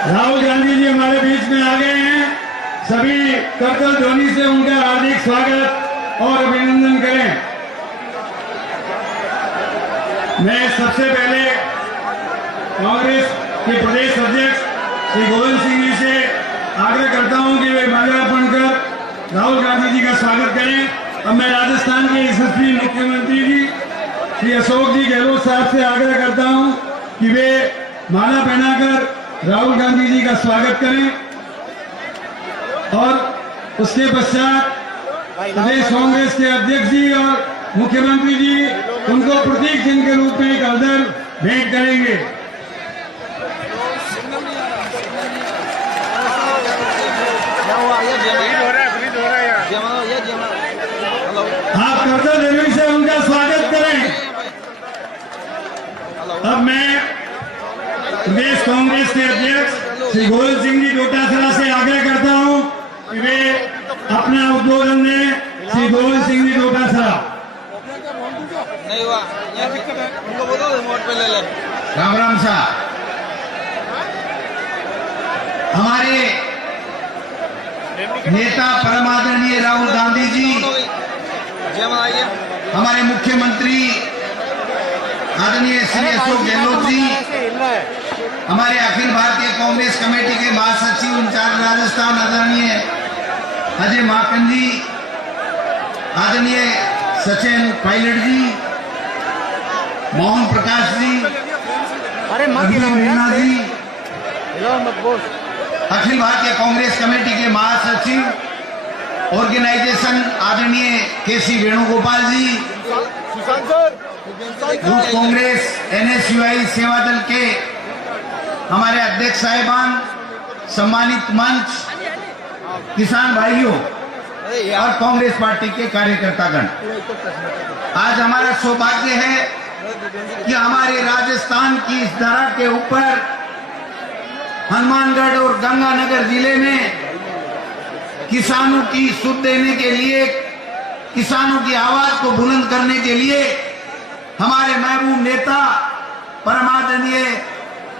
राहुल गांधी जी हमारे बीच में आ गए हैं। सभी करतल ध्वनि से उनका हार्दिक स्वागत और अभिनंदन करें। मैं सबसे पहले कांग्रेस के प्रदेश अध्यक्ष श्री गोविंद सिंह जी से आग्रह करता हूं कि वे माल्यार्पण कर राहुल गांधी जी का स्वागत करें। अब मैं राजस्थान के यशस्वी मुख्यमंत्री जी श्री अशोक जी गहलोत साहब से आग्रह करता हूं कि वे माला पहनाकर राहुल गांधी जी का स्वागत करें और उसके पश्चात प्रदेश कांग्रेस के अध्यक्ष जी और मुख्यमंत्री जी उनको प्रतीक चिन्ह के रूप में एक हल्दर भेंट करेंगे। आप कर्तव्य देवी से उनका स्वागत करें। अब मैं प्रदेश कांग्रेस के अध्यक्ष श्री गोविंद सिंह जी डोटासरा से आग्रह करता हूं कि वे अपना उद्बोधन दें। श्री गोविंद सिंह जी डोटासरा। नहीं हुआ, यहाँ दिक्कत है, उनको बोलो रिमोट पे ले ले। राम राम साहब, हमारे नेता परम आदरणीय राहुल गांधी जी, हमारे मुख्यमंत्री आदरणीय श्री अशोक गहलोत जी, हमारे अखिल भारतीय कांग्रेस कमेटी के महासचिव इंचार्ज राजस्थान आदरणीय अजय माकन जी, आदरणीय सचिन पायलट जी, मोहन प्रकाश जी, मीना जी, अखिल भारतीय कांग्रेस कमेटी के महासचिव ऑर्गेनाइजेशन आदरणीय केसी वेणुगोपाल जी, यूथ कांग्रेस NSUI सेवा दल के हमारे अध्यक्ष साहिबान, सम्मानित मंच, किसान भाइयों और कांग्रेस पार्टी के कार्यकर्तागण, आज हमारा सौभाग्य है कि हमारे राजस्थान की इस धरा के ऊपर हनुमानगढ़ और गंगानगर जिले में किसानों की सुध देने के लिए, किसानों की आवाज को बुलंद करने के लिए हमारे महबूब नेता परमादरणीय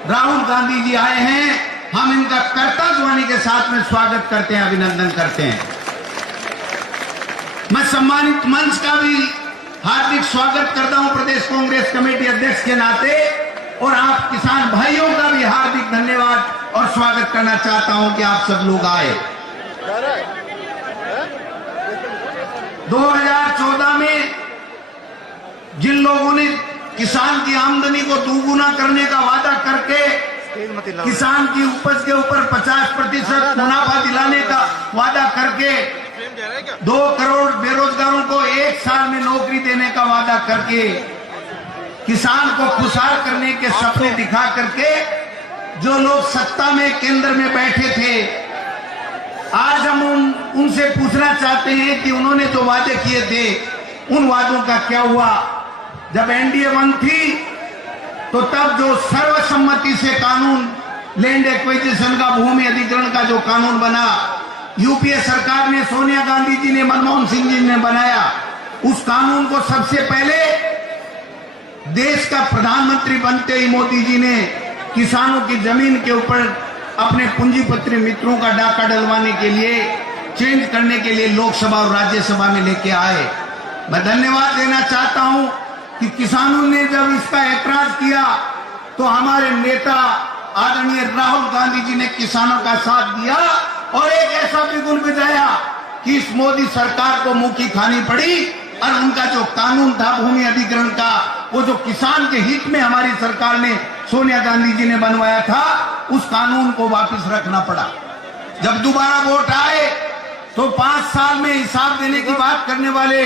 राहुल गांधी जी आए हैं। हम इनका करतल ध्वनि के साथ में स्वागत करते हैं, अभिनंदन करते हैं। मैं सम्मानित मंच का भी हार्दिक स्वागत करता हूं प्रदेश कांग्रेस कमेटी अध्यक्ष के नाते, और आप किसान भाइयों का भी हार्दिक धन्यवाद और स्वागत करना चाहता हूं कि आप सब लोग आए। 2014 में जिन लोगों ने किसान की आमदनी को दोगुना करने का वादा करके किसान की उपज के ऊपर 50% मुनाफा दिलाने का वादा करके 2 करोड़ बेरोजगारों को 1 साल में नौकरी देने का वादा करके किसान को खुशहाल करने के सपने दिखा करके जो लोग सत्ता में केंद्र में बैठे थे, आज हम उनसे पूछना चाहते हैं कि उन्होंने जो वादे किए थे उन वादों का क्या हुआ। जब NDA 1 थी तो तब जो सर्वसम्मति से कानून लैंड एक्विजिशन का, भूमि अधिग्रहण का जो कानून बना, यूपीए सरकार ने, सोनिया गांधी जी ने, मनमोहन सिंह जी ने बनाया, उस कानून को सबसे पहले देश का प्रधानमंत्री बनते ही मोदी जी ने किसानों की जमीन के ऊपर अपने पूंजीपति मित्रों का डाका डलवाने के लिए, चेंज करने के लिए लोकसभा और राज्यसभा में लेके आए। मैं धन्यवाद देना चाहता हूं कि किसानों ने जब इसका ऐतराज किया तो हमारे नेता आदरणीय राहुल गांधी जी ने किसानों का साथ दिया और एक ऐसा बिगुल बजाया कि इस मोदी सरकार को मुंह की खानी पड़ी, और उनका जो कानून था भूमि अधिग्रहण का, वो जो किसान के हित में हमारी सरकार ने, सोनिया गांधी जी ने बनवाया था, उस कानून को वापस रखना पड़ा। जब दोबारा वोट आए तो 5 साल में हिसाब देने की बात करने वाले,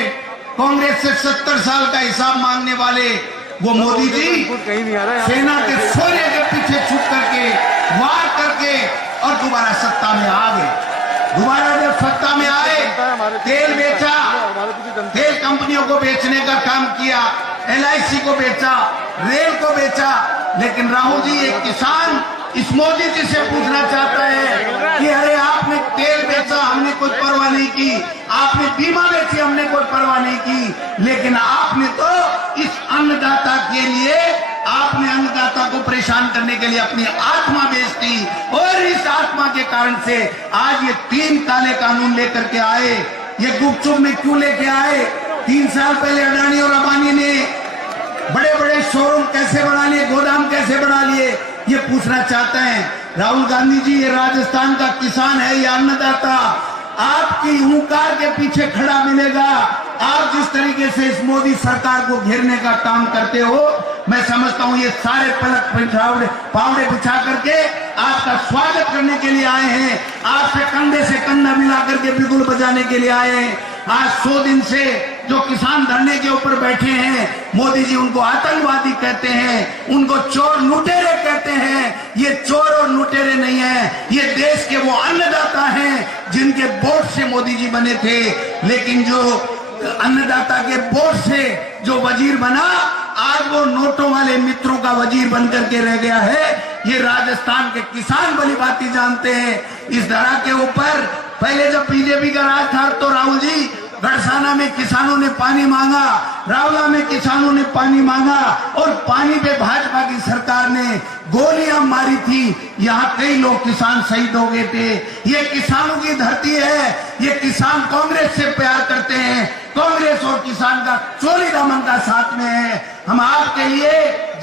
कांग्रेस से 70 साल का हिसाब मांगने वाले वो मोदी जी सेना के सोने के पीछे छुप करके, वार करके और दोबारा सत्ता में आ गए। दोबारा जब सत्ता में आए, तेल बेचा, तेल कंपनियों को बेचने का काम किया, LIC को बेचा, रेल को बेचा, लेकिन राहुल जी, एक किसान इस मोदी जी से पूछना चाहता है कि अरे आपने तेल बेचा, हमने कोई परवाह नहीं की, आपने बीमा बेची, हमने कोई परवाह नहीं की, लेकिन आपने तो इस अन्नदाता के लिए आपने अन्नदाता को परेशान करने के लिए अपनी आत्मा बेच दी और इस आत्मा के कारण से आज ये 3 काले कानून लेकर के आए। ये गुपचुप में क्यों लेके आए? 3 साल पहले अडानी और अंबानी ने बड़े बड़े शोरूम कैसे बना लिए, गोदाम कैसे बना लिए, ये पूछना चाहते हैं। राहुल गांधी जी, ये राजस्थान का किसान है, ये अन्नदाता आपकी हुंकार के पीछे खड़ा मिलेगा। आप जिस तरीके से इस मोदी सरकार को घेरने का काम करते हो, मैं समझता हूं ये सारे पलक पावड़े बिछा करके आपका स्वागत करने के लिए आए हैं, आपसे कंधे से कंधा मिला करके बिगुल बजाने के लिए आए हैं। आज 100 दिन से जो किसान धरने के ऊपर बैठे हैं, मोदी जी उनको आतंकवादी कहते हैं, उनको चोर लुटेरे कहते हैं। ये चोर और लुटेरे नहीं है, ये देश के वो अन्नदाता हैं जिनके वोट से मोदी जी बने थे। लेकिन जो अन्नदाता के वोट से जो वजीर बना, आज वो नोटों वाले मित्रों का वजीर बनकर के रह गया है। ये राजस्थान के किसान भली भांति जानते हैं। इस धरा के ऊपर पहले जब बीजेपी का राज था तो राहुल जी गढ़साना में किसानों ने पानी मांगा, रावला में किसानों ने पानी मांगा और पानी पे भाजपा की सरकार ने गोलियां मारी थी। यहाँ कई लोग किसान शहीद हो गए थे। ये किसानों की धरती है, ये किसान कांग्रेस से प्यार करते हैं, कांग्रेस और किसान का चोरी दामन का साथ में है। हम आपके लिए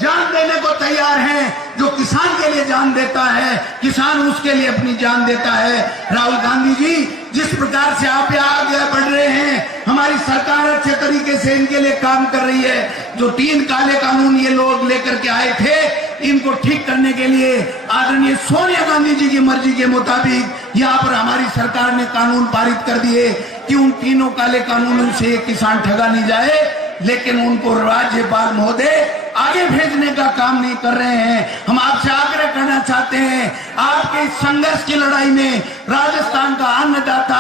जान देने को तैयार हैं। जो किसान के लिए जान देता है, किसान उसके लिए अपनी जान देता है। राहुल गांधी जी, जिस प्रकार से आप आगे बढ़ रहे हैं, हमारी सरकार अच्छे तरीके से इनके लिए काम कर रही है। जो 3 काले कानून ये लोग लेकर के आए थे, इनको ठीक करने के लिए आदरणीय सोनिया गांधी जी की मर्जी के मुताबिक यहाँ पर हमारी सरकार ने कानून पारित कर दिए कि उन 3 काले कानूनों से किसान ठगा नहीं जाए। लेकिन उनको राज्यपाल महोदय आगे भेजने का काम नहीं कर रहे हैं। हम आपसे आग्रह करना चाहते हैं, आपके इस संघर्ष की लड़ाई में राजस्थान का अन्नदाता,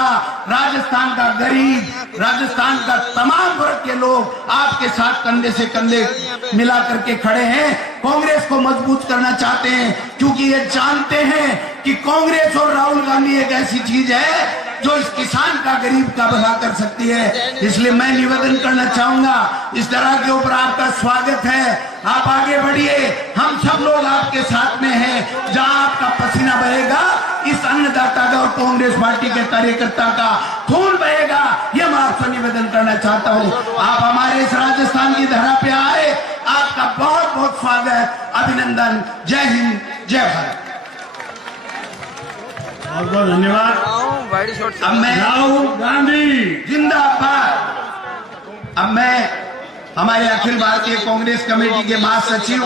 राजस्थान का गरीब, राजस्थान का तमाम वर्ग के लोग आपके साथ कंधे से कंधे मिला करके खड़े हैं। कांग्रेस को मजबूत करना चाहते हैं, क्योंकि ये जानते हैं कि कांग्रेस और राहुल गांधी एक ऐसी चीज है जो इस किसान का, गरीब का भला कर सकती है। इसलिए मैं निवेदन करना चाहूंगा, इस तरह के ऊपर आपका स्वागत है, आप आगे बढ़िए, हम सब लोग आपके साथ में हैं। जहां आपका पसीना बहेगा, इस अन्नदाता का और कांग्रेस पार्टी के कार्यकर्ता का खून बहेगा, ये मैं आपसे निवेदन करना चाहता हूं। आप हमारे इस राजस्थान की धरा पे आए, आपका बहुत बहुत स्वागत, अभिनंदन। जय हिंद, जय भारत। बहुत बहुत धन्यवाद। अब मैं राहुल गांधी जिंदाबाद। अब मैं हमारे अखिल भारतीय कांग्रेस कमेटी के महासचिव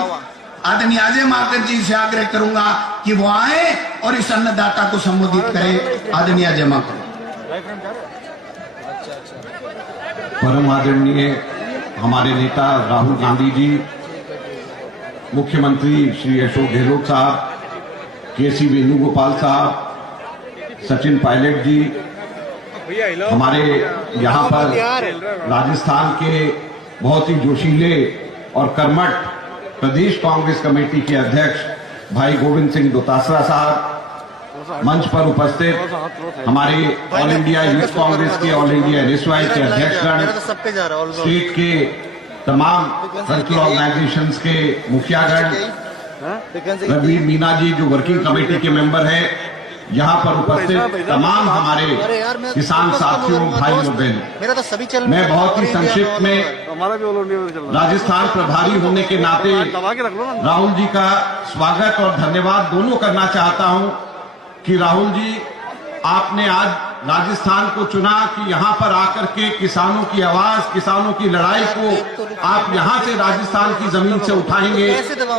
आदरणीय अजय माकन जी से आग्रह करूंगा कि वो आए और इस अन्नदाता को संबोधित करें। आदरणीय अजय माकन। परम आदरणीय हमारे नेता राहुल गांधी जी, मुख्यमंत्री श्री अशोक गहलोत साहब, केसी वेणुगोपाल साहब, सचिन पायलट जी, हमारे यहाँ पर राजस्थान के बहुत ही जोशीले और कर्मठ प्रदेश कांग्रेस कमेटी के अध्यक्ष भाई गोविंद सिंह दोतासरा साहब, मंच पर उपस्थित हमारे ऑल इंडिया यूथ कांग्रेस के, ऑल इंडिया एनएसवाई के अध्यक्षगण, स्टेट के तमाम सर्कल ऑर्गेनाइजेशंस के मुखियागण, रणवीर मीना जी जो वर्किंग कमेटी के मेंबर हैं, यहाँ पर उपस्थित तमाम हमारे किसान साथियों, भाई और बहन, मैं बहुत ही संक्षिप्त में राजस्थान प्रभारी होने के नाते राहुल जी का स्वागत और धन्यवाद दोनों करना चाहता हूं कि राहुल जी, आपने आज राजस्थान को चुना कि यहाँ पर आकर के किसानों की आवाज, किसानों की लड़ाई को आप यहाँ से राजस्थान की जमीन से उठाएंगे।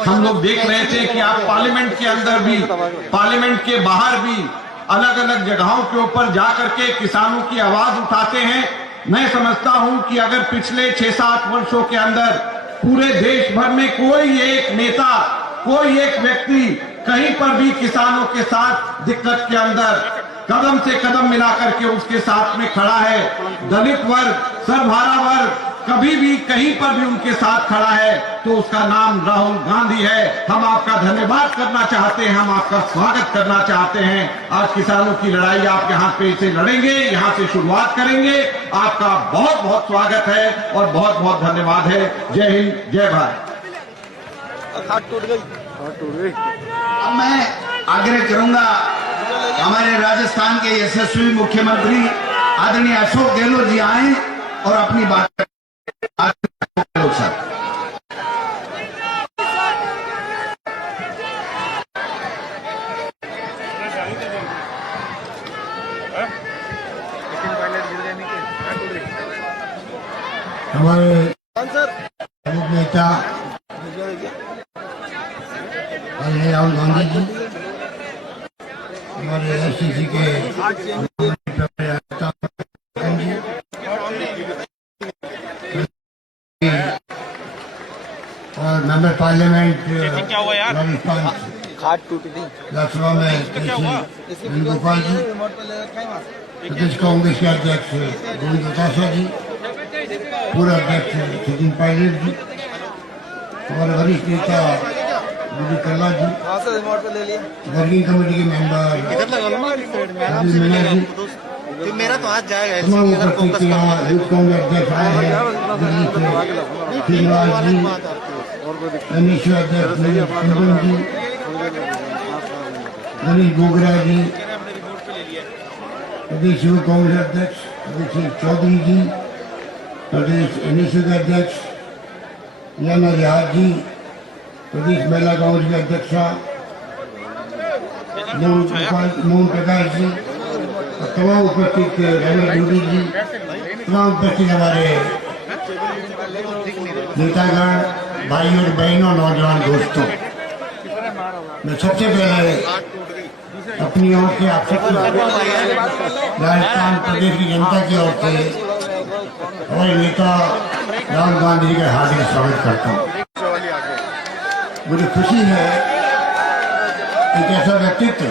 हम लोग देख रहे थे कि आप पार्लियामेंट के अंदर भी, पार्लियामेंट के बाहर भी अलग अलग जगहों के ऊपर जाकर के किसानों की आवाज उठाते हैं। मैं समझता हूं कि अगर पिछले 6-7 वर्षों के अंदर पूरे देश भर में कोई एक नेता, कोई एक व्यक्ति कहीं पर भी किसानों के साथ दिक्कत के अंदर कदम से कदम मिलाकर के उसके साथ में खड़ा है, दलित वर्ग, सर्वहारा वर्ग कभी भी कहीं पर भी उनके साथ खड़ा है, तो उसका नाम राहुल गांधी है। हम आपका धन्यवाद करना चाहते हैं, हम आपका स्वागत करना चाहते हैं। आज किसानों की लड़ाई आप यहाँ पे से लड़ेंगे, यहाँ से शुरुआत करेंगे। आपका बहुत बहुत स्वागत है और बहुत बहुत धन्यवाद है। जय हिंद, जय भारत। खाट टूट गई। अब मैं आग्रह करूंगा हमारे राजस्थान के यशस्वी मुख्यमंत्री आदरणीय अशोक गहलोत जी आए और अपनी बात करें। गहलोत साहब। हमारे प्रमुख नेता राहुल गांधी जी, हमारे एआईसीसी के और मेंबर पार्लियामेंट राजस्थान खाट टूटी थी। लोकसभा में वेणुगोपाल जी, प्रदेश कांग्रेस के अध्यक्ष गोविंद चौटाला जी, पूर्व अध्यक्ष सचिन पायलट जी, हमारे वरिष्ठ नेता विजय कल्ला जी, वहाँ से रिमोट पे ले लिया। वर्किंग कमेटी के मेंबर राजीव मीना जी, मेरा तो हाथ जाएगा। तमाम उपस्थित यहाँ यूथ कांग्रेस अध्यक्ष आए हैं दिल्ली से श्रीनिवास जी, अनिश अध्यक्ष कुंदन जी, गणेश बोगरा जी, प्रदेश युवा कांग्रेस अध्यक्ष अभिषेक चौधरी जी, प्रदेश एनएसयू के अध्यक्ष याना रिहाज जी, प्रदेश महिला कांग्रेस के अध्यक्षा मोहन प्रकाश जी और तमाम उपस्थित रमन मोदी जी, तमाम उपस्थित हमारे नेतागण, भाई और बहनों, नौजवान दोस्तों, मैं सबसे पहले अपनी ओर से आप सबको राजस्थान प्रदेश की जनता की ओर से हमारे नेता राहुल गांधी जी का हार्दिक स्वागत करता हूँ। मुझे खुशी है एक ऐसा व्यक्तित्व,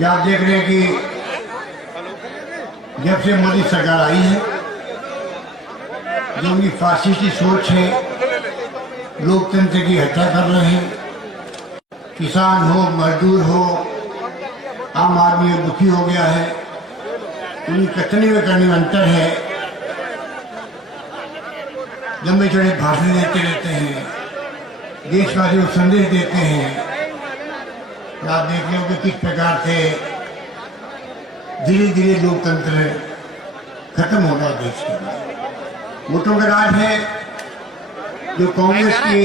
ये आप देख रहे हैं कि जब से मोदी सरकार आई है, जो उनकी फासिस्टी सोच है, लोकतंत्र की हत्या कर रहे हैं, किसान हो, मजदूर हो, आम आदमी दुखी हो गया है, उनकी कथनी में करने में अंतर है। लंबे चौड़े भाषण देते रहते हैं, देशवासियों को संदेश देते हैं। आप देख रहे हो कि किस प्रकार से धीरे धीरे लोकतंत्र खत्म हो रहा है देश के अंदर। वोटों का राज है जो कांग्रेस की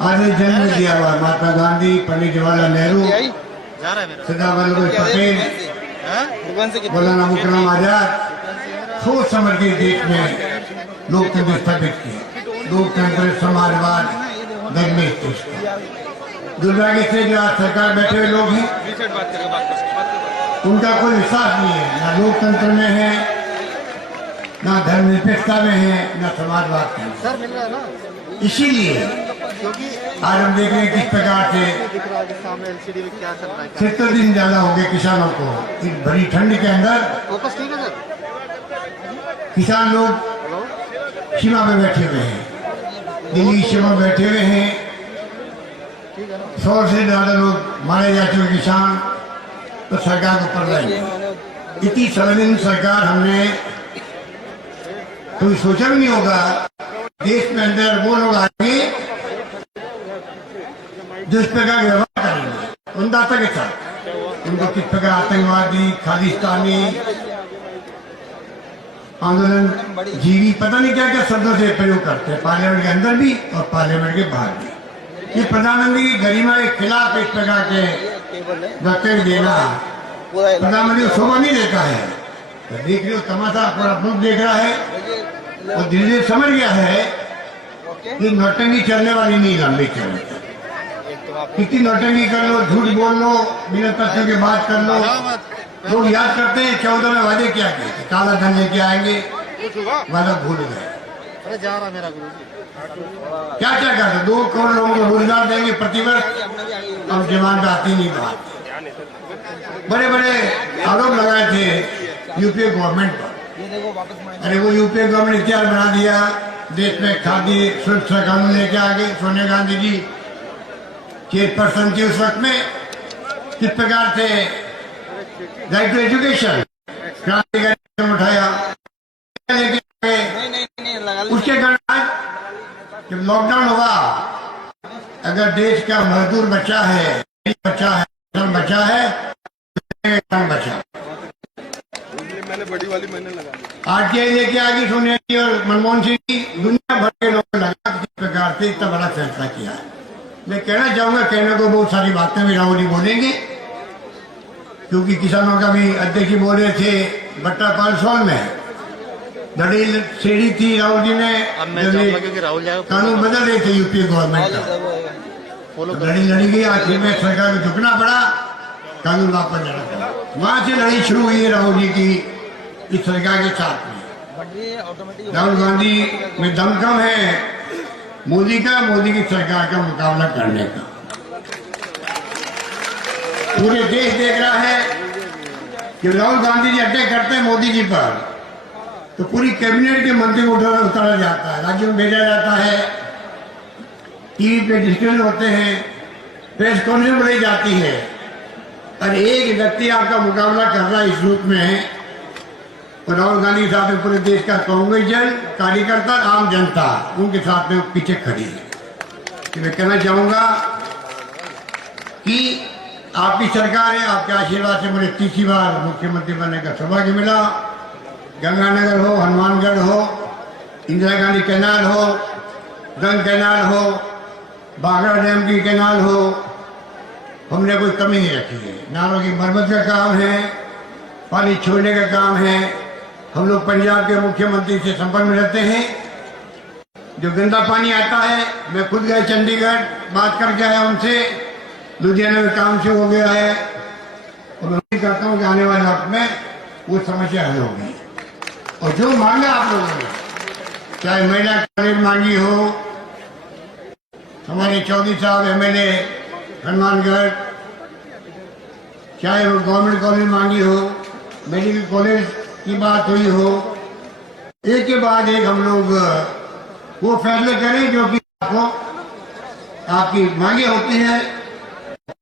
आदि जन्म दिया हुआ महात्मा गांधी, पंडित जवाहरलाल नेहरू, सरदार वल्लभ भाई पटेल, मौलाना अबुल कलाम आजाद सोच समझ के देश में लोकतंत्र स्थापित किया, लोकतंत्र समाजवाद धर्मेश देश का। दुर्भाग्य से जो आज सरकार बैठे हुए लोग हैं, उनका कोई विश्वास नहीं है, ना लोकतंत्र में है, ना धर्मनिरपेक्षता में है, ना समाजवाद में। इसीलिए आज हम देख रहे हैं किस प्रकार से 70 दिन ज्यादा हो गए किसानों को इस भरी ठंड के अंदर। किसान लोग सीमा में बैठे हुए हैं, दिल्ली सीमा में बैठे हुए हैं। 100 से ज्यादा लोग मारे जा चुके किसान, तो सरकार को पड़ रही है। इतनी संवेदनशील सरकार हमने कोई सोचा भी नहीं होगा देश में अंदर वो लोग आएंगे जो इस प्रकार व्यवहार करेंगे उनदाता के साथ। उनको किस प्रकार आतंकवादी, खालिस्तानी, आंदोलन जीवी, पता नहीं क्या क्या शब्दों से प्रयोग करते हैं, पार्लियामेंट के अंदर भी और पार्लियामेंट के बाहर भी। ये प्रधानमंत्री की गरिमा के खिलाफ इस प्रकार के वक्तव्य देना प्रधानमंत्री को शोभा नहीं देता है। तो देख रहे हो तमाशा पूरा मुल्क देख रहा है और धीरे धीरे समझ गया है कि नौटंकी चलने वाली नहीं, लंबी चलने। कितनी नौटंकी कर लो, झूठ बोल लो, बिना तथ्यों की बात कर लो। लोग याद करते हैं 14 में वादे क्या किए थे, काला धन लेके आएंगे, वादा भूल गए। क्या क्या करते, 2 करोड़ लोगों को रोजगार देंगे प्रतिवर्ष, अब डिमांड आती नहीं बात। बड़े बड़े आरोप लगाए थे यूपीए गवर्नमेंट पर। अरे वो यूपीए गवर्नमेंट इतिहास बना दिया, देश में खाद्य सुरक्षा कानून लेके आ गए। सोनिया गांधी जी चेयरपर्सन थी उस वक्त में। किस प्रकार से राइट टू एजुकेशन क्रांतिकारी उठाया, उसके कारण जब लॉकडाउन हुआ, अगर देश का मजदूर बचा है, किसान बचा है, बचा। आरटीआई लेके आ गई सोनिया जी और मनमोहन सिंह जी, दुनिया भर के लोग लगा किस प्रकार से इतना बड़ा फैसला किया है। मैं कहना चाहूंगा, कहने को बहुत सारी बातें भी राहुल जी बोलेंगे, क्योंकि किसानों का भी अध्यक्ष जी बोल रहे थे बट्टा पालसौल में दलील सीढ़ी थी। राहुल जी ने कानून बदल रहे थे यूपी गवर्नमेंट का, लड़ी लड़ी गई, आखिर में सरकार को झुकना पड़ा, कानून वापस लेना पड़ा। वहां से लड़ी शुरू हुई है राहुल जी की इस सरकार के साथ में। राहुल गांधी में दम कम है मोदी की सरकार का मुकाबला करने का। पूरे देश देख रहा है कि राहुल गांधी जी अटैक करते हैं मोदी जी पर, तो पूरी कैबिनेट के मंत्री को उतारा जाता है, राज्यों में भेजा जाता है, टीवी पे डिस्कशन होते हैं, प्रेस कॉन्फ्रेंस बुलाई जाती है, और एक व्यक्ति आपका मुकाबला कर रहा है इस रूप में। और राहुल गांधी के साथ में पूरे देश का कांग्रेस जन, कार्यकर्ता, आम जनता उनके साथ में पीछे खड़ी है। कि मैं कहना चाहूंगा कि आपकी सरकार है, आपके आशीर्वाद से मुझे तीसरी बार मुख्यमंत्री बनने का सौभाग्य मिला। गंगानगर हो, हनुमानगढ़ हो, इंदिरा गांधी कैनाल हो, गंग कैनाल हो, बागरा डैम की कैनाल हो, हमने कोई कमी नहीं रखी है। नालों की मरम्मत का काम है, पानी छोड़ने का काम है। हम लोग पंजाब के मुख्यमंत्री से संपर्क में रहते हैं। जो गंदा पानी आता है, मैं खुद गए चंडीगढ़, बात करके आया उनसे, लुधियाना में काम से हो गया है, और मैं उम्मीद करता हूँ कि आने वाले वक्त में वो समस्या हल होगी। और जो मांगा आप लोगों ने, चाहे महिला कॉलेज मांगी हो, हमारे चौधरी साहब एमएलए हनुमानगढ़, चाहे वो गवर्नमेंट कॉलेज मांगी हो, मेडिकल कॉलेज की बात हुई हो, एक के बाद एक हम लोग वो फैसले करें जो कि आपको आपकी मांगे होती है।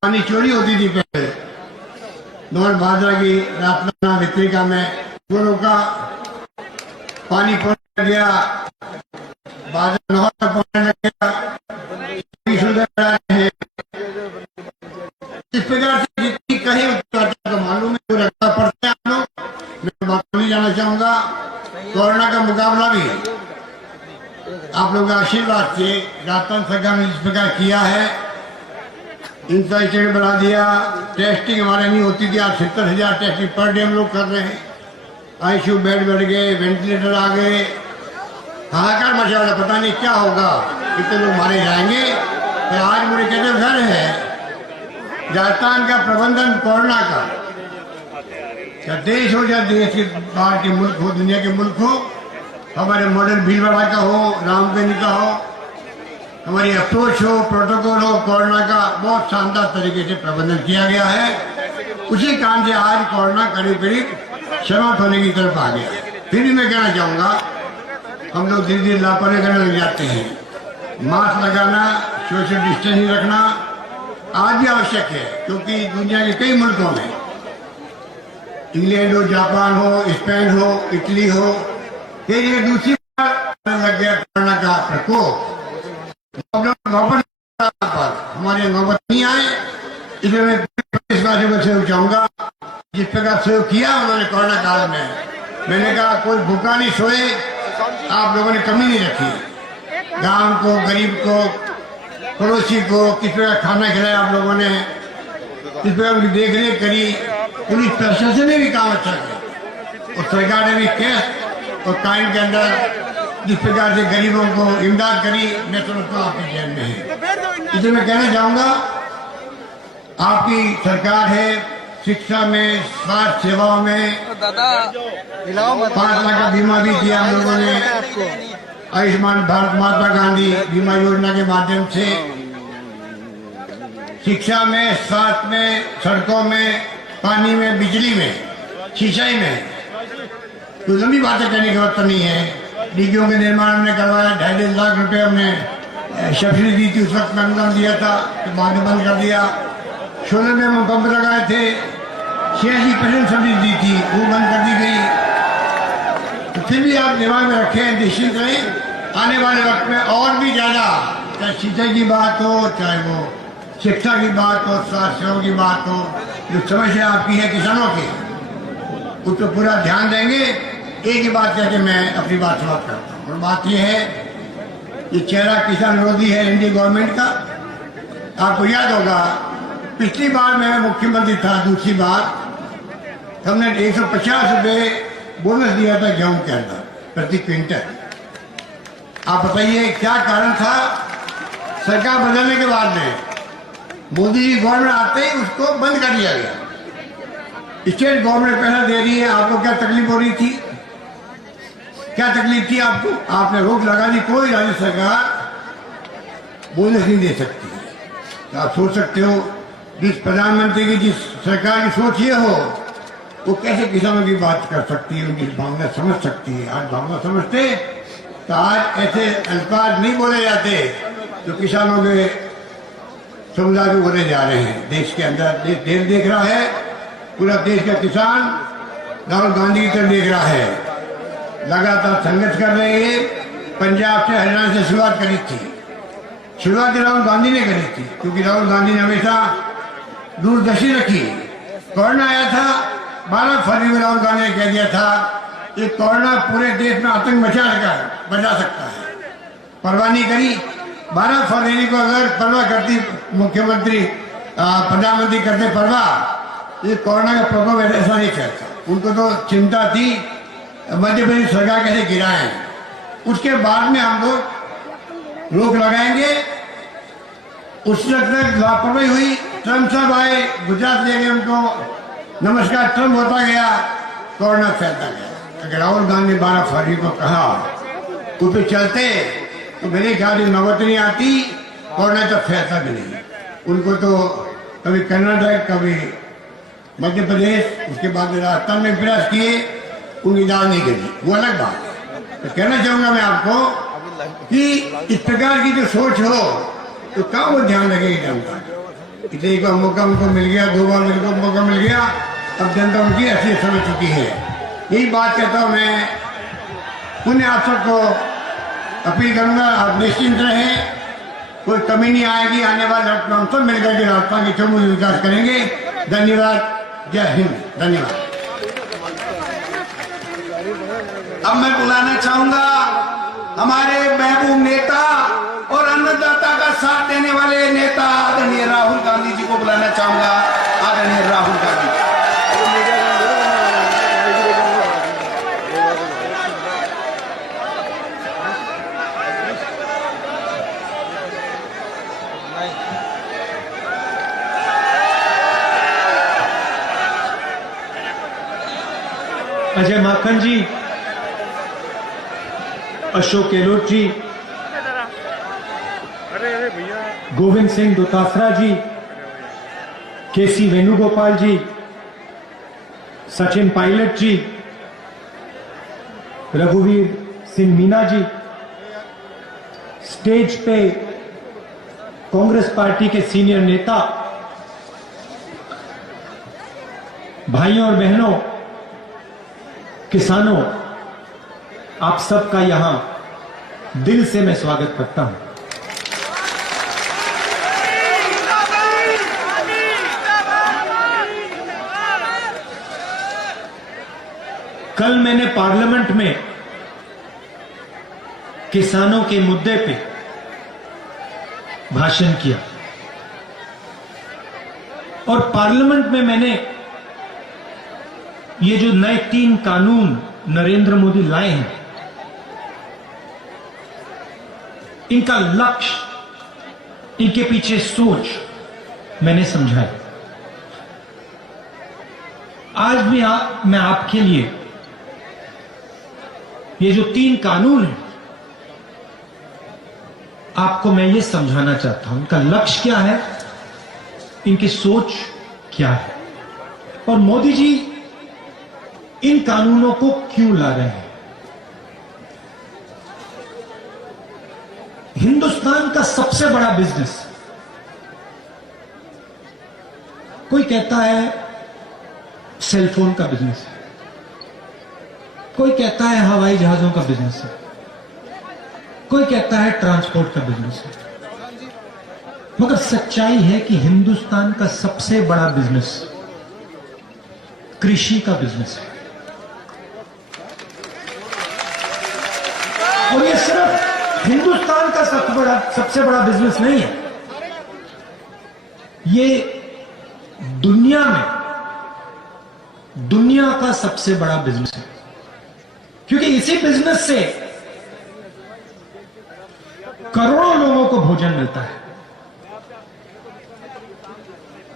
पानी चोरी होती थी पहले, नॉन बाजरा की रातना वितरिका में वो रोका, पानी पहुंच गया, बाजरा नहर तक पहुंचने लग गया, सुविधा करा रहे हैं। इस प्रकार से जितनी कहीं तो मालूम है, वो रखना पड़ता है। आप लोग, मैं बात नहीं जाना चाहूंगा, कोरोना का मुकाबला भी आप लोगों के आशीर्वाद से राजस्थान सरकार ने जिस प्रकार किया है, इंफ्रास्ट्रक्चर बढ़ा दिया, टेस्टिंग हमारे नहीं होती थी, आज 70,000 टेस्टिंग पर डे हम लोग कर रहे हैं। आईसीयू बेड बढ़ गए, वेंटिलेटर आ गए, हाहाकार मचा रहा, पता नहीं क्या होगा, कितने लोग मारे जाएंगे। तो आज मुझे कहते घर है राजस्थान का प्रबंधन कोरोना का, या देश हो या देश के बाहर के मुल्क हो, दुनिया के मुल्क हो, हमारे मॉडल भीलवाड़ा का हो, रामगंज का हो, हमारी अप्रोच हो, प्रोटोकॉल हो, कोरोना का बहुत शानदार तरीके से प्रबंधन किया गया है। उसी कारण से आज कोरोना करीब करीब समाप्त होने की तरफ आ गया। फिर भी मैं कहना चाहूंगा, हम लोग धीरे धीरे लापरवाही करने लग जाते हैं। मास्क लगाना, सोशल डिस्टेंसिंग रखना आज भी आवश्यक है, क्योंकि दुनिया के कई मुल्कों में, इंग्लैंड हो, जापान हो, स्पेन हो, इटली हो, ये दूसरी बार लग गया कोरोना का प्रकोप। हमारे नौबत नहीं आए, इसलिए मैं देशवासियों को सहयोग चाहूंगा, जिस प्रकार सहयोग किया उन्होंने कोरोना काल में। मैंने कहा कोई भूखा नहीं सोए, आप लोगों ने कमी नहीं रखी। गांव को, गरीब को, पड़ोसी को किस प्रकार खाना खिलाया आप लोगों ने, किस प्रकार उनकी देख रेख करी। पुलिस प्रशासन ने भी काम अच्छा किया, और सरकार ने भी कैश और टाइम के अंदर जिस प्रकार से गरीबों को इमदाद करी, मैं समझता हूँ आपके जेल में है। इसलिए मैं कहना चाहूंगा, आपकी सरकार है, शिक्षा में, स्वास्थ्य सेवाओं में 5 लाख का बीमा भी किया हम लोगों ने, आयुष्मान भारत, महात्मा गांधी बीमा योजना के माध्यम से। शिक्षा में, स्वास्थ्य में, सड़कों में, पानी में, बिजली में, सिंचाई में, तो लंबी बातें करने की जरूरत नहीं है। डीगियों के निर्माण हमने करवाया, 2.5 लाख रुपए हमने सब्सिडी दी थी, उस वक्त में अनुदान दिया था, तो बाद में बंद कर दिया। सोलर में हम पंप लगाए थे, 86% सब्सिडी दी थी, वो बंद कर दी गई। तो फिर भी आप दिमाग में रखें, निश्चित रहे आने वाले वक्त में और भी ज्यादा, चाहे सिंचाई की बात हो, चाहे वो शिक्षा की बात हो, स्वास्थ्य सेवा की बात हो, जो समस्या आपकी है किसानों की, उस पर पूरा ध्यान देंगे। एक ही बात कह के मैं अपनी बात समाप्त करता हूँ, और बात यह है, ये चेहरा किसान विरोधी है इंडिया गवर्नमेंट का। आपको याद होगा पिछली बार मैं मुख्यमंत्री था, दूसरी बार हमने 150 रुपये बोनस दिया था गेहूं के अंदर प्रति क्विंटल। आप बताइए क्या कारण था? सरकार बदलने के बाद में मोदी जी गवर्नमेंट आते ही उसको बंद कर दिया गया। स्टेट गवर्नमेंट पहले दे रही है, आपको क्या तकलीफ हो रही थी? क्या तकलीफ थी आपको? आपने रोक लगा दी, कोई राज्य सरकार बोनस नहीं दे सकती। तो आप सोच सकते हो जिस प्रधानमंत्री की, जिस सरकार की सोच ये हो, वो कैसे किसानों की बात कर सकती है, उनकी भावना समझ सकती है। आज भावना समझते तो आज ऐसे अल्फाज नहीं बोले जाते जो किसानों के समुदाय को बोले जा रहे हैं। देश के अंदर देश देख रहा है, पूरा देश का किसान राहुल गांधी की तरफ देख रहा है, लगातार संघर्ष कर रहे हैं। पंजाब से हरियाणा से शुरुआत करी थी, शुरुआत राहुल गांधी ने करी थी, क्योंकि राहुल गांधी ने हमेशा दूरदर्शी रखी। कोरोना आया था 12 फरवरी में, राहुल गांधी ने कह दिया था कि कोरोना पूरे देश में आतंक बचा सकता है, परवाह नहीं करी। 12 फरवरी को अगर परवाह करती मुख्यमंत्री, प्रधानमंत्री करते परवाह, ये कोरोना का प्रकोप ऐसा नहीं फैलता। उनको तो चिंता थी मध्य प्रदेश सरकार कैसे गिराएं। उसके बाद में हम लोग रोक लगाएंगे। उस वक्त तक लापरवाही हुई, ट्रम्प साहब आए, गुजरात ले गए उनको, नमस्कार ट्रम्प होता गया, कोरोना फैलता गया। अगर राहुल गांधी ने 12 फरवरी को कहा उस पर चलते तो मेरे ख्याल में नौबत नहीं आती, कोरोना तो फैलता भी नहीं। उनको तो कभी कर्नाटक, कभी मध्य प्रदेश, उसके बाद राजस्थान में प्रयास किए, उनकी दाल नहीं करी, वो अलग बात है। तो कहना चाहूंगा मैं आपको कि इस प्रकार की जो सोच हो तो कहाँ वो ध्यान रखेगी जनता। इतने का मौका उनको मिल गया, 2 बार मेरे को मौका मिल गया, अब जनता उनकी ऐसी समझ चुकी है। यही बात कहता हूँ मैं, पुण्य आप सबको अपील करूंगा, आप निश्चिंत रहें, कोई कमी नहीं आएगी। आने वाले वक्त में हम सब मिलकर के राजस्थान के चौमुखी विकास करेंगे। धन्यवाद, जय हिंद, धन्यवाद। अब मैं बुलाना चाहूंगा हमारे महबूब नेता और अन्नदाता का साथ देने वाले नेता आदरणीय राहुल गांधी जी को बुलाना चाहूंगा। आदरणीय राहुल गांधी। अजय माखन जी, अशोक गहलोत जी, गोविंद सिंह दोतासरा जी, केसी वेणुगोपाल जी, सचिन पायलट जी, रघुवीर सिंह मीना जी, स्टेज पे कांग्रेस पार्टी के सीनियर नेता, भाइयों और बहनों, किसानों, आप सबका यहां दिल से मैं स्वागत करता हूं। कल मैंने पार्लियामेंट में किसानों के मुद्दे पे भाषण किया और पार्लियामेंट में मैंने ये जो नए 3 कानून नरेंद्र मोदी लाए हैं, इनका लक्ष्य, इनके पीछे सोच मैंने समझाया। आज भी मैं आपके लिए ये जो 3 कानून हैं, आपको मैं ये समझाना चाहता हूं, इनका लक्ष्य क्या है, इनकी सोच क्या है और मोदी जी इन कानूनों को क्यों ला रहे हैं। हिंदुस्तान का सबसे बड़ा बिजनेस, कोई कहता है सेलफोन का बिजनेस है, कोई कहता है हवाई जहाजों का बिजनेस है, कोई कहता है ट्रांसपोर्ट का बिजनेस है, मगर सच्चाई है कि हिंदुस्तान का सबसे बड़ा बिजनेस कृषि का बिजनेस है। और ये सिर्फ हिंदुस्तान का सबसे बड़ा बिजनेस नहीं है, ये दुनिया का सबसे बड़ा बिजनेस है। क्योंकि इसी बिजनेस से करोड़ों लोगों को भोजन मिलता है।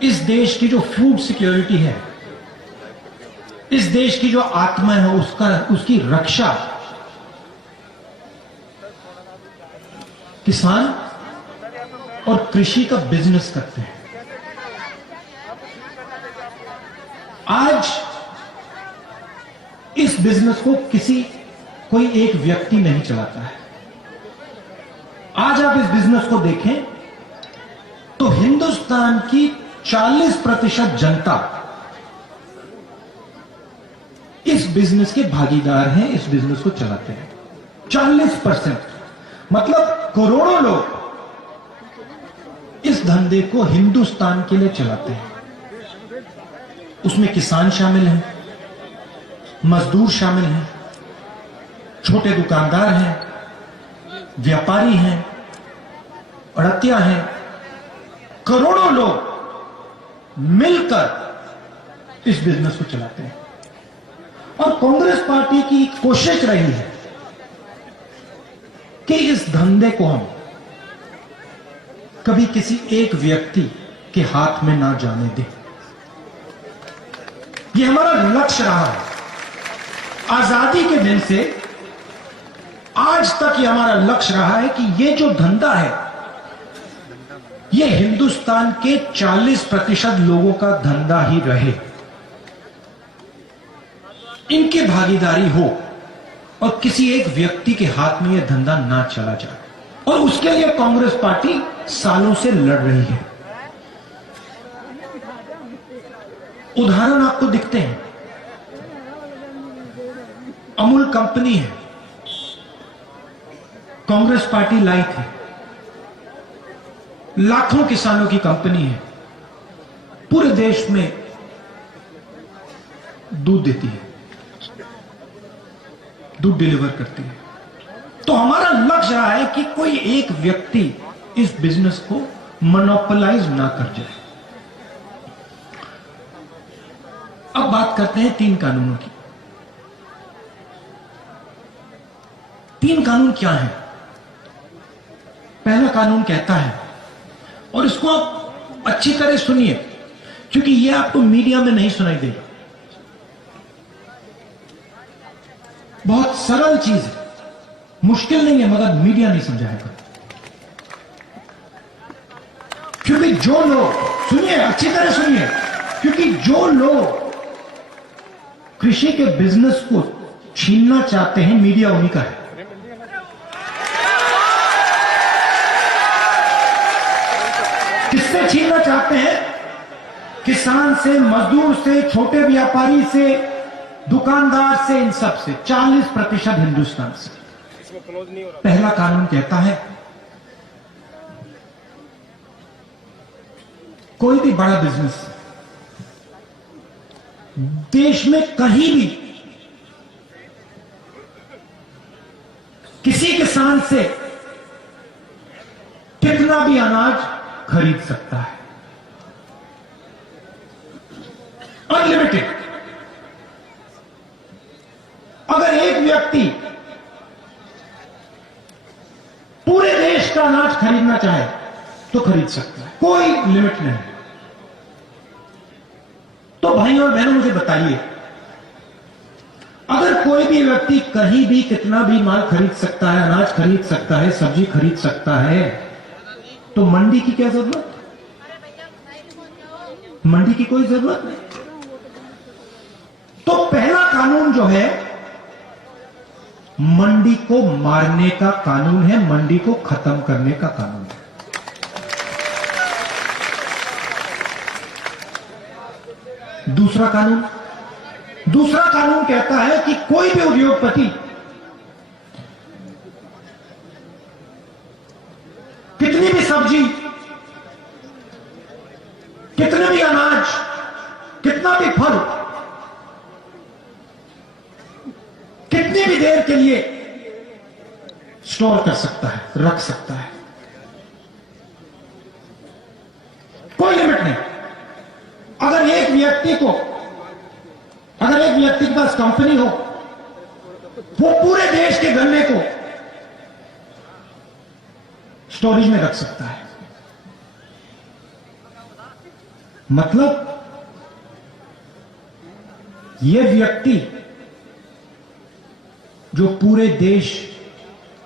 इस देश की जो फूड सिक्योरिटी है, इस देश की जो आत्मा है, उसकी रक्षा किसान और कृषि का बिजनेस करते हैं। आज इस बिजनेस को कोई एक व्यक्ति नहीं चलाता है। आज आप इस बिजनेस को देखें तो हिंदुस्तान की 40% जनता इस बिजनेस के भागीदार हैं, इस बिजनेस को चलाते हैं। 40% मतलब करोड़ों लोग इस धंधे को हिंदुस्तान के लिए चलाते हैं। उसमें किसान शामिल हैं, मजदूर शामिल हैं, छोटे दुकानदार हैं, व्यापारी हैं, अड़तिया हैं। करोड़ों लोग मिलकर इस बिजनेस को चलाते हैं। और कांग्रेस पार्टी की कोशिश रही है कि इस धंधे को हम कभी किसी एक व्यक्ति के हाथ में ना जाने दें। यह हमारा लक्ष्य रहा है। आजादी के दिन से आज तक यह हमारा लक्ष्य रहा है कि यह जो धंधा है, यह हिंदुस्तान के 40% लोगों का धंधा ही रहे, इनकी भागीदारी हो और किसी एक व्यक्ति के हाथ में यह धंधा ना चला जाए। और उसके लिए कांग्रेस पार्टी सालों से लड़ रही है। उदाहरण आपको दिखते हैं। अमूल कंपनी है, कांग्रेस पार्टी लाई थी। लाखों किसानों की कंपनी है, पूरे देश में दूध देती है, दूध डिलीवर करती है। तो हमारा लक्ष्य रहा है कि कोई एक व्यक्ति इस बिजनेस को मोनोपोलाइज ना कर जाए। अब बात करते हैं 3 कानूनों की। 3 कानून क्या है? पहला कानून कहता है, और इसको आप अच्छी तरह सुनिए क्योंकि यह आपको मीडिया में नहीं सुनाई देगा। बहुत सरल चीज है, मुश्किल नहीं है, मगर मीडिया नहीं समझाएगा। क्योंकि जो लोग, सुनिए अच्छी तरह सुनिए, क्योंकि जो लोग कृषि के बिजनेस को छीनना चाहते हैं, मीडिया उन्हीं का है। किससे छीनना चाहते हैं? किसान से, मजदूर से, छोटे व्यापारी से, दुकानदार से, इन सब से। 40% हिंदुस्तान से। पहला कानून कहता है, कोई भी बड़ा बिजनेस देश में कहीं भी किसी किसान से कितना भी अनाज खरीद सकता है, अनलिमिटेड। अगर एक व्यक्ति पूरे देश का अनाज खरीदना चाहे तो खरीद सकता है, कोई लिमिट नहीं। तो भाई और बहनों मुझे बताइए, अगर कोई भी व्यक्ति कहीं भी कितना भी माल खरीद सकता है, अनाज खरीद सकता है, सब्जी खरीद सकता है, तो मंडी की क्या जरूरत? मंडी की कोई जरूरत नहीं। तो पहला कानून जो है, मंडी को मारने का कानून है, मंडी को खत्म करने का कानून है। दूसरा कानून कहता है कि कोई भी उद्योगपति कितने भी अनाज, कितना भी फल, कितनी भी देर के लिए स्टोर कर सकता है, रख सकता है, कोई लिमिट नहीं। अगर एक व्यक्ति के पास कंपनी हो, वो पूरे देश के गन्ने को स्टोरेज में रख सकता है। मतलब ये व्यक्ति जो पूरे देश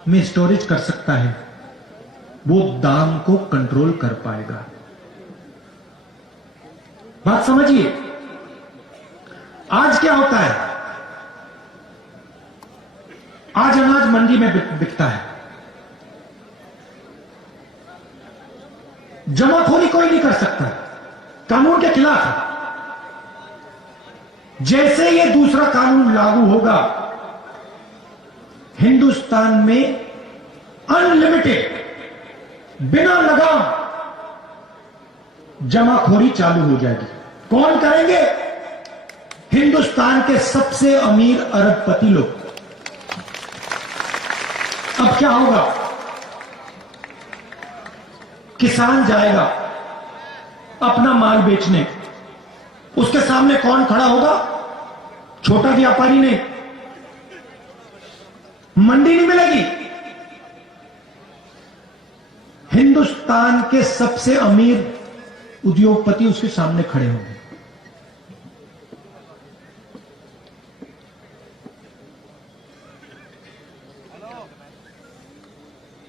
में स्टोरेज कर सकता है, वो दाम को कंट्रोल कर पाएगा। बात समझिए। आज क्या होता है? आज अनाज मंडी में बिकता है, जमाखोरी कोई नहीं कर सकता, कानून के खिलाफ है। जैसे ये दूसरा कानून लागू होगा, हिंदुस्तान में अनलिमिटेड, बिना लगाम जमाखोरी चालू हो जाएगी। कौन करेंगे? हिंदुस्तान के सबसे अमीर अरबपति लोग। अब क्या होगा? किसान जाएगा अपना माल बेचने, उसके सामने कौन खड़ा होगा? छोटा व्यापारी नहीं, मंडी नहीं मिलेगी। हिंदुस्तान के सबसे अमीर उद्योगपति उसके सामने खड़े होंगे।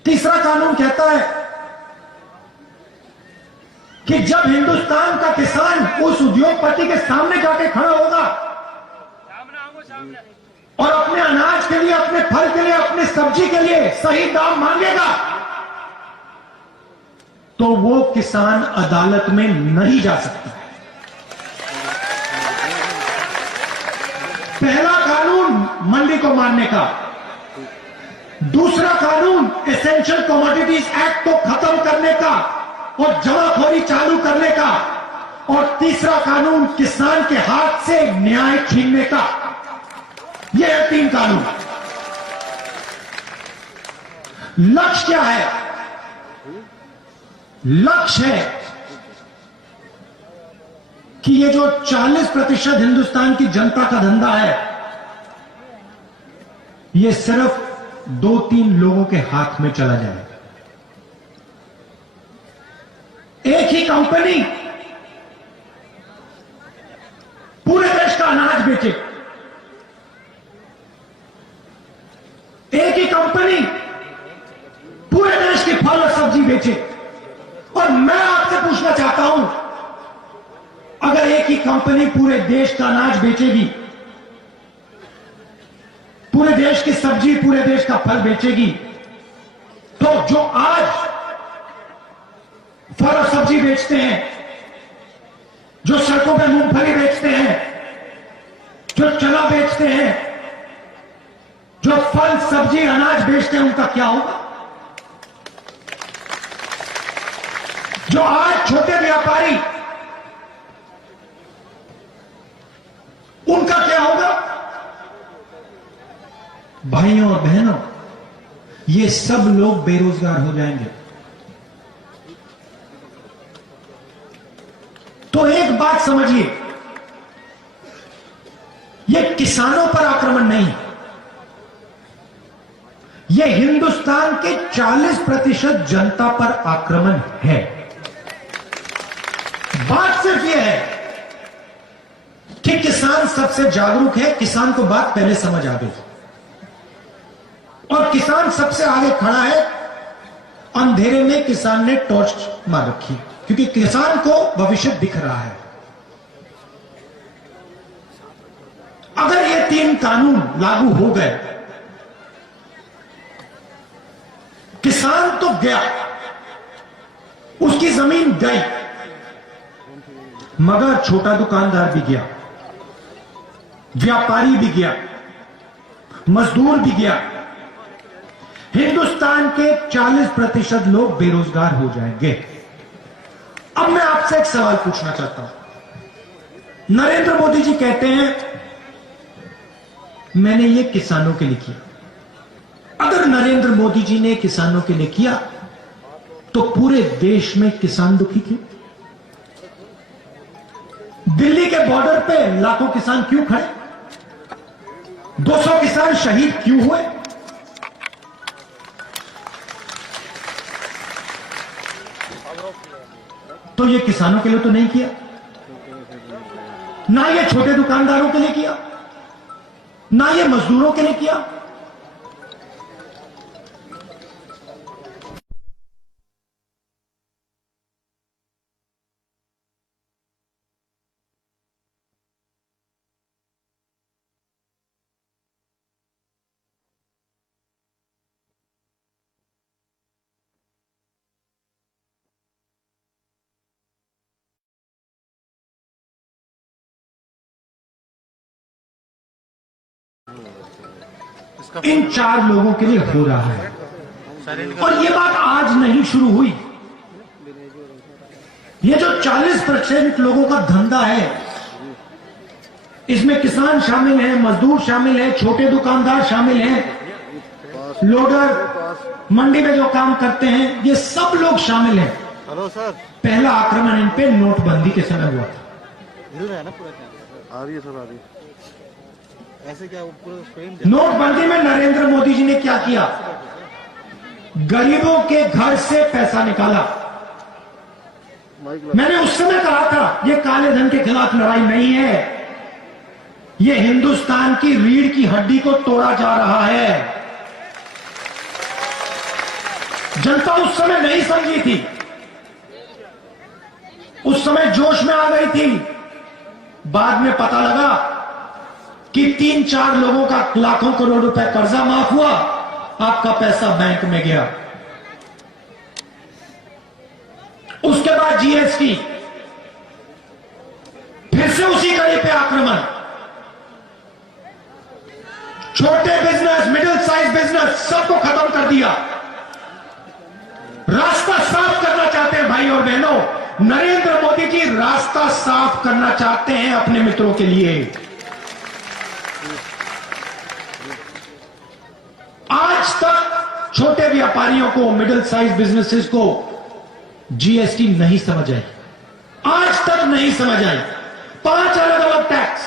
तीसरा कानून कहता है कि जब हिंदुस्तान का किसान उस उद्योगपति के सामने जाके खड़ा होगा और अपने अनाज के लिए, अपने फल के लिए, अपने सब्जी के लिए सही दाम मांगेगा, तो वो किसान अदालत में नहीं जा सकता। पहला कानून मंडी को मारने का, दूसरा कानून एसेंशियल कमोडिटीज एक्ट को खत्म करने का और जमाखोरी चालू करने का, और तीसरा कानून किसान के हाथ से न्याय छीनने का। ये है 3 कानून। लक्ष्य क्या है? लक्ष्य है कि ये जो 40% हिंदुस्तान की जनता का धंधा है, ये सिर्फ 2-3 लोगों के हाथ में चला जाए। एक ही कंपनी पूरे देश का अनाज बेचे, एक ही कंपनी पूरे देश की फल और सब्जी बेचे। और मैं आपसे पूछना चाहता हूं, अगर एक ही कंपनी पूरे देश का अनाज बेचेगी, पूरे देश की सब्जी, पूरे देश का फल बेचेगी, तो जो आज फल और सब्जी बेचते हैं, जो सड़कों पे मूंगफली बेचते हैं, जो चना बेचते हैं, जो फल सब्जी अनाज बेचते हैं, उनका क्या होगा? जो आज छोटे व्यापारी, उनका क्या होगा? भाइयों और बहनों, ये सब लोग बेरोजगार हो जाएंगे। तो एक बात समझिए, ये किसानों पर आक्रमण नहीं है, ये हिंदुस्तान के 40% जनता पर आक्रमण है। बात सिर्फ यह है कि किसान सबसे जागरूक है, किसान को बात पहले समझ आ गई, और किसान सबसे आगे खड़ा है। अंधेरे में किसान ने टॉर्च मार रखी है, क्योंकि किसान को भविष्य दिख रहा है। अगर ये 3 कानून लागू हो गए, किसान तो गया, उसकी जमीन गई, मगर छोटा दुकानदार भी गया, व्यापारी भी गया, मजदूर भी गया। हिंदुस्तान के 40% लोग बेरोजगार हो जाएंगे। अब मैं आपसे एक सवाल पूछना चाहता हूं। नरेंद्र मोदी जी कहते हैं मैंने ये किसानों के लिए किया। अगर नरेंद्र मोदी जी ने किसानों के लिए किया तो पूरे देश में किसान दुखी क्यों? दिल्ली के बॉर्डर पे लाखों किसान क्यों खड़े? 200 किसान शहीद क्यों हुए? तो ये किसानों के लिए तो नहीं किया, ना ये छोटे दुकानदारों के लिए किया, ना ये मजदूरों के लिए किया। इन 4 लोगों के लिए हो रहा है। और ये बात आज नहीं शुरू हुई। ये जो 40% लोगों का धंधा है, इसमें किसान शामिल हैं, मजदूर शामिल हैं, छोटे दुकानदार शामिल हैं, लोडर, मंडी में जो काम करते हैं, ये सब लोग शामिल हैं। हेलो सर, पहला आक्रमण इन पे नोटबंदी के समय हुआ था। हिल रहा है ना पूरा? आ रही है सर, आ रही है। ऐसे क्या पूरा फ्रेम? नोटबंदी में नरेंद्र मोदी जी ने क्या किया? गरीबों के घर से पैसा निकाला। मैंने उस समय कहा था ये काले धन के खिलाफ लड़ाई नहीं है, ये हिंदुस्तान की रीढ़ की हड्डी को तोड़ा जा रहा है। जनता उस समय नहीं समझी थी, उस समय जोश में आ गई थी। बाद में पता लगा कि 3-4 लोगों का लाखों करोड़ रुपए कर्जा माफ हुआ, आपका पैसा बैंक में गया। उसके बाद जीएसटी, फिर से उसी कड़ी पे आक्रमण। छोटे बिजनेस, मिडिल साइज बिजनेस सबको खत्म कर दिया। रास्ता साफ करना चाहते हैं भाई और बहनों, नरेंद्र मोदी जी रास्ता साफ करना चाहते हैं अपने मित्रों के लिए। आज तक छोटे व्यापारियों को, मिडिल साइज बिजनेसेस को जीएसटी नहीं समझ आई, आज तक नहीं समझ आई। 5 अलग अलग टैक्स,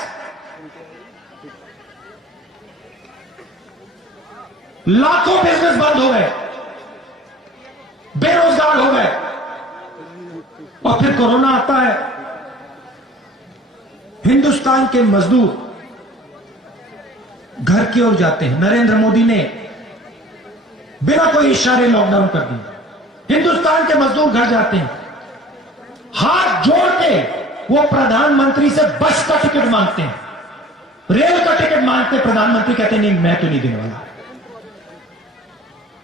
लाखों बिजनेस बंद हो गए, बेरोजगार हो गए। और फिर कोरोना आता है, हिंदुस्तान के मजदूर घर की ओर जाते हैं। नरेंद्र मोदी ने बिना कोई इशारे लॉकडाउन कर दिया। हिंदुस्तान के मजदूर घर जाते हैं, हाथ जोड़ के वो प्रधानमंत्री से बस का टिकट मांगते हैं, रेल का टिकट मांगते हैं। प्रधानमंत्री कहते हैं नहीं, मैं तो नहीं देने वाला।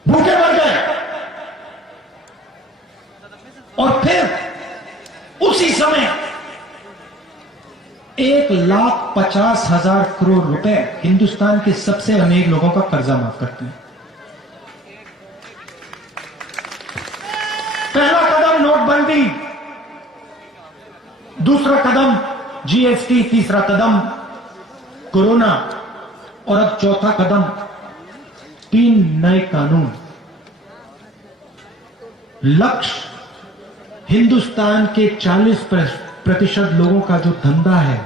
भूखे मर गए। और फिर उसी समय 1,50,000 करोड़ रुपए हिंदुस्तान के सबसे अमीर लोगों का कर्जा माफ करते हैं। पहला कदम नोटबंदी, दूसरा कदम जीएसटी, तीसरा कदम कोरोना, और अब चौथा कदम 3 नए कानून। लक्ष्य हिंदुस्तान के 40% लोगों का जो धंधा है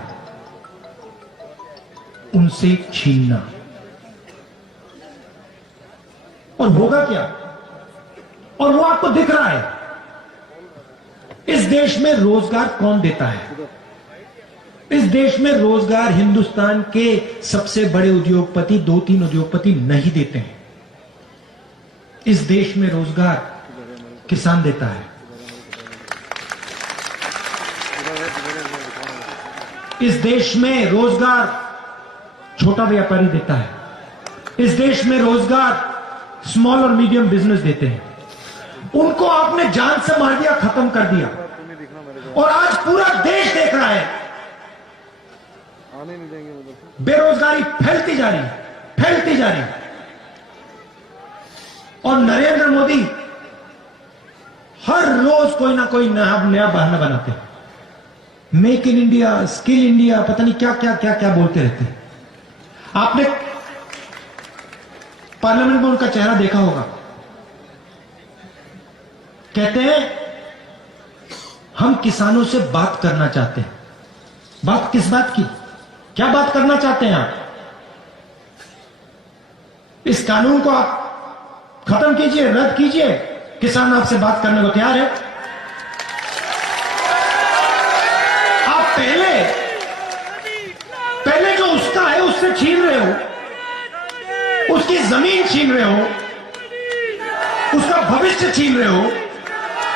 उनसे छीनना। और होगा क्या? और वो आपको दिख रहा है। इस देश में रोजगार कौन देता है? इस देश में रोजगार हिंदुस्तान के सबसे बड़े उद्योगपति, 2-3 उद्योगपति नहीं देते हैं। इस देश में रोजगार किसान देता है। इस देश में रोजगार छोटा व्यापारी देता है। इस देश में रोजगार स्मॉल और मीडियम बिजनेस देते हैं। उनको आपने जान से मार दिया, खत्म कर दिया। और आज पूरा देश देख रहा है बेरोजगारी फैलती जा रही, फैलती जा रही। और नरेंद्र मोदी हर रोज कोई ना कोई नया नया बहाना बनाते हैं। Make in India, skill India, पता नहीं क्या क्या क्या क्या बोलते रहते हैं। आपने पार्लियामेंट में उनका चेहरा देखा होगा। कहते हैं हम किसानों से बात करना चाहते हैं। बात किस बात की? क्या बात करना चाहते हैं आप? इस कानून को आप खत्म कीजिए, रद्द कीजिए। किसान आपसे बात करने को तैयार है। आप पहले जो उसका है उससे छीन रहे हो, उसकी जमीन छीन रहे हो, उसका भविष्य छीन रहे हो,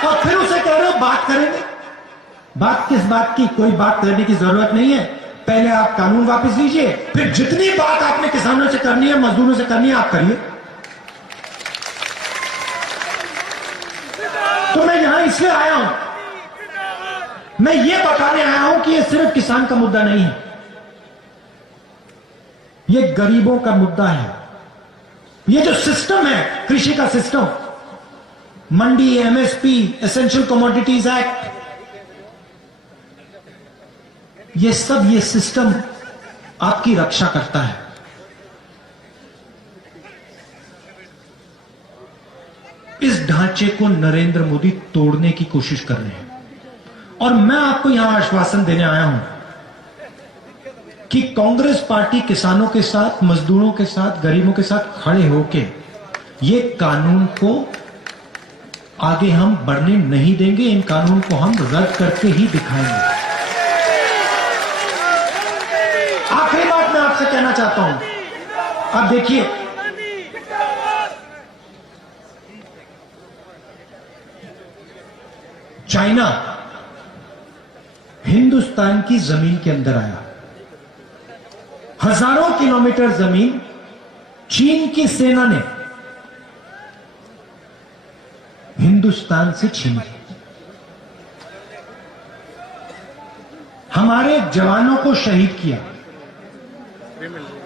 और फिर उसे कह रहे हो बात करेंगे। बात किस बात की? कोई बात करने की जरूरत नहीं है। पहले आप कानून वापस लीजिए, फिर जितनी बात आपने किसानों से करनी है, मजदूरों से करनी है, आप करिए। तो मैं यहां इसलिए आया हूं, मैं ये बताने आया हूं कि ये सिर्फ किसान का मुद्दा नहीं है, ये गरीबों का मुद्दा है। ये जो सिस्टम है, कृषि का सिस्टम, मंडी, एमएसपी, एसेंशियल कमोडिटीज एक्ट, ये सब, ये सिस्टम आपकी रक्षा करता है। इस ढांचे को नरेंद्र मोदी तोड़ने की कोशिश कर रहे हैं। और मैं आपको यहां आश्वासन देने आया हूं कि कांग्रेस पार्टी किसानों के साथ, मजदूरों के साथ, गरीबों के साथ खड़े होकर ये कानून को आगे हम बढ़ने नहीं देंगे। इन कानून को हम रद्द करके ही दिखाएंगे। आखिरी बात मैं आपसे कहना चाहता हूं, अब देखिए, चाइना हिंदुस्तान की जमीन के अंदर आया। हजारों किलोमीटर जमीन चीन की सेना ने हिंदुस्तान से छीनी। हमारे जवानों को शहीद किया।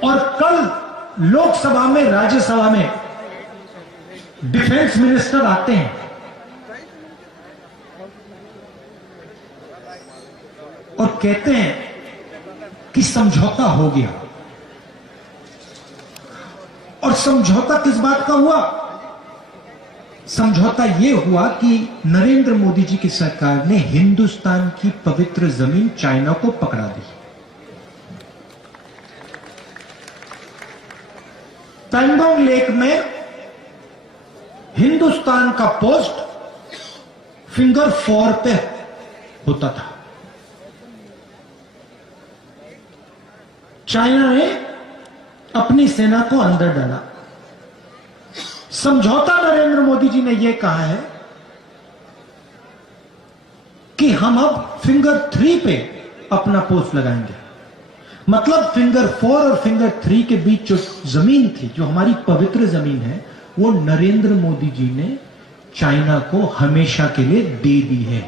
और कल लोकसभा में, राज्यसभा में डिफेंस मिनिस्टर आते हैं और कहते हैं कि समझौता हो गया। और समझौता किस बात का हुआ? समझौता यह हुआ कि नरेंद्र मोदी जी की सरकार ने हिंदुस्तान की पवित्र जमीन चाइना को पकड़ा दी। पैंगोंग लेक में हिंदुस्तान का पोस्ट फिंगर 4 पे होता था। चाइना ने अपनी सेना को अंदर डाला। समझौता नरेंद्र मोदी जी ने यह कहा है कि हम अब फिंगर 3 पे अपना पोस्ट लगाएंगे। मतलब फिंगर 4 और फिंगर 3 के बीच जो जमीन थी, जो हमारी पवित्र जमीन है, वो नरेंद्र मोदी जी ने चाइना को हमेशा के लिए दे दी है।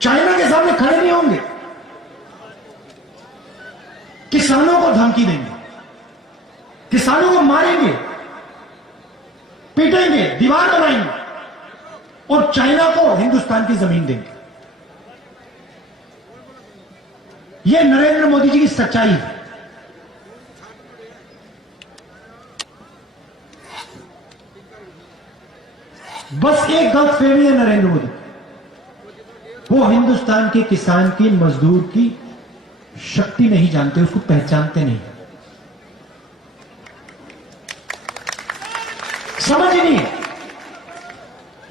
चाइना के सामने खड़े नहीं होंगे, किसानों को धमकी देंगे, किसानों को मारेंगे, पीटेंगे, दीवार बनाएंगे और चाइना को हिंदुस्तान की जमीन देंगे। यह नरेंद्र मोदी जी की सच्चाई है। बस एक गलतफहमी है नरेंद्र मोदी, वो हिंदुस्तान के किसान की, मजदूर की शक्ति नहीं जानते, उसको पहचानते नहीं, समझ ही नहीं।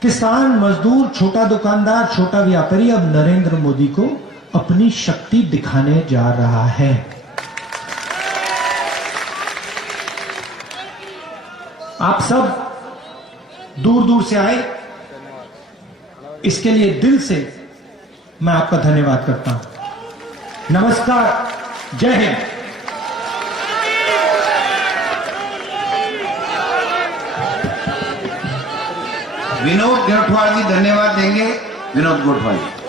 किसान, मजदूर, छोटा दुकानदार, छोटा व्यापारी अब नरेंद्र मोदी को अपनी शक्ति दिखाने जा रहा है। आप सब दूर दूर से आए, इसके लिए दिल से मैं आपका धन्यवाद करता हूं। नमस्कार, जय हिंद। विनोद गोठवाल जी धन्यवाद देंगे। विनोद गोठवाल जी।